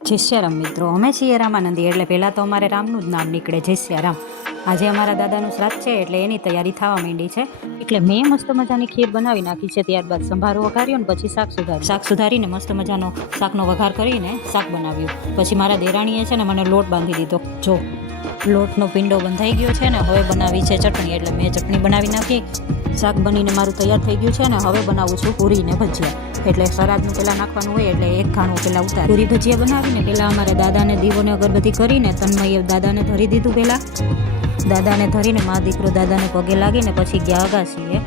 જય શ્યારામ મિત્રો, અમે છીએ રામાનંદી. એટલે પહેલાં તો અમારે રામનું જ નામ નીકળે, જય શ્યારામ. આજે અમારા દાદાનું શ્રાદ્ધ છે એટલે એની તૈયારી થવા માંડી છે. એટલે મેં મસ્ત મજાની ખીર બનાવી નાખી છે. ત્યારબાદ સંભારો વઘાર્યો ને પછી શાક સુધારીને મસ્ત મજાનો શાકનો વઘાર કરીને શાક બનાવ્યું. પછી મારા દેરાણીએ છે ને મને લોટ બાંધી દીધો. જો લોટનો પિંડો બંધાઈ ગયો છે ને હવે બનાવી છે ચટણી. એટલે મેં ચટણી બનાવી નાખી. શાક બનીને મારું તૈયાર થઈ ગયું છે ને હવે બનાવું છું પૂરી ને ભજીયા. એટલે સરાદનું પહેલાં નાખવાનું હોય એટલે એક ઘાણું પહેલાં ઉતાર. પૂરી ભજીયા બનાવીને પહેલાં અમારે દાદાને દીવોને અગરબત્તી કરીને તન્મયે દાદાને ધરી દીધું. પહેલાં દાદાને ધરીને મા દીકરો દાદાને પગે લાગીને પછી ગયા અગાસીએ.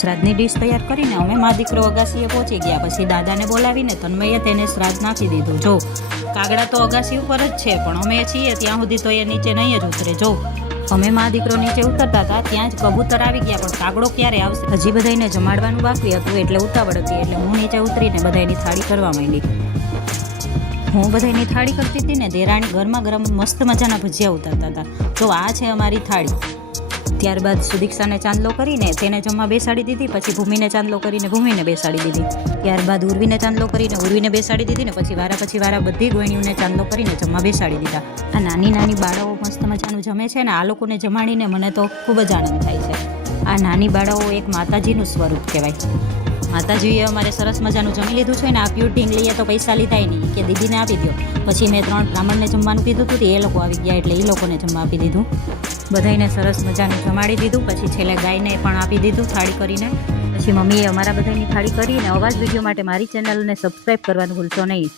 શ્રાદ્ધની ડીશ તૈયાર કરીને અમે મા દીકરો અગાસીએ પહોંચી ગયા. પછી દાદાને બોલાવીને તન્મયે તેને શ્રાદ્ધ નાખી દીધું. જો કાગડા તો અગાસી ઉપર જ છે પણ અમે છીએ ત્યાં સુધી તો એ નીચે નહીં જ ઉતરે. જો અમે મા દીકરો નીચે ઉતરતા હતા ત્યાં જ કબૂતર આવી ગયા પણ કાગડો ક્યારે આવશે હજી બધાને જમાડવાનું બાકી હતું એટલે ઉતાવળ હતી. એટલે હું નીચે ઉતરીને બધાની થાળી કરવા માંડી. હું બધાની થાળી કરતી હતી ને દેરાણી ગરમા ગરમ મસ્ત મજાના ભજીયા ઉતારતા હતા. તો આ છે અમારી થાળી. ત્યારબાદ સુદીક્ષાને ચાંદલો કરીને તેને જમવા બેસાડી દીધી. પછી ભૂમિને ચાંદલો કરીને ભૂમિને બેસાડી દીધી. ત્યારબાદ ઉર્વીને ચાંદલો કરીને ઉર્વીને બેસાડી દીધી ને પછી વારા બધી ગોયણીઓને ચાંદલો કરીને જમવા બેસાડી દીધા. આ નાની નાની બાળાઓ મસ્ત મજાનું જમે છે ને આ લોકોને જમાડીને મને તો ખૂબ જ આનંદ થાય છે. આ નાની બાળાઓ એક માતાજીનું સ્વરૂપ કહેવાય. માતાજીએ અમારે સરસ મજાનું જમી લીધું છે ને આ ક્યુટ ઢીંગલીએ તો પૈસા લીધા નહીં કે દીદીને આપી દો. પછી મેં 3 બ્રાહ્મણને જમવાનું કીધું હતું એ લોકો આવી ગયા એટલે એ લોકોને જમવા આપી દીધું. બધાને સરસ મજાનું જમાડી દીધું. પછી છેલ્લે ગાયને પણ આપી દીધું થાળી કરીને. પછી મમ્મીએ અમારા બધાની થાળી કરીને આવા જ વિડીયો માટે મારી ચેનલને સબસ્ક્રાઈબ કરવાનું ભૂલશો નહીં.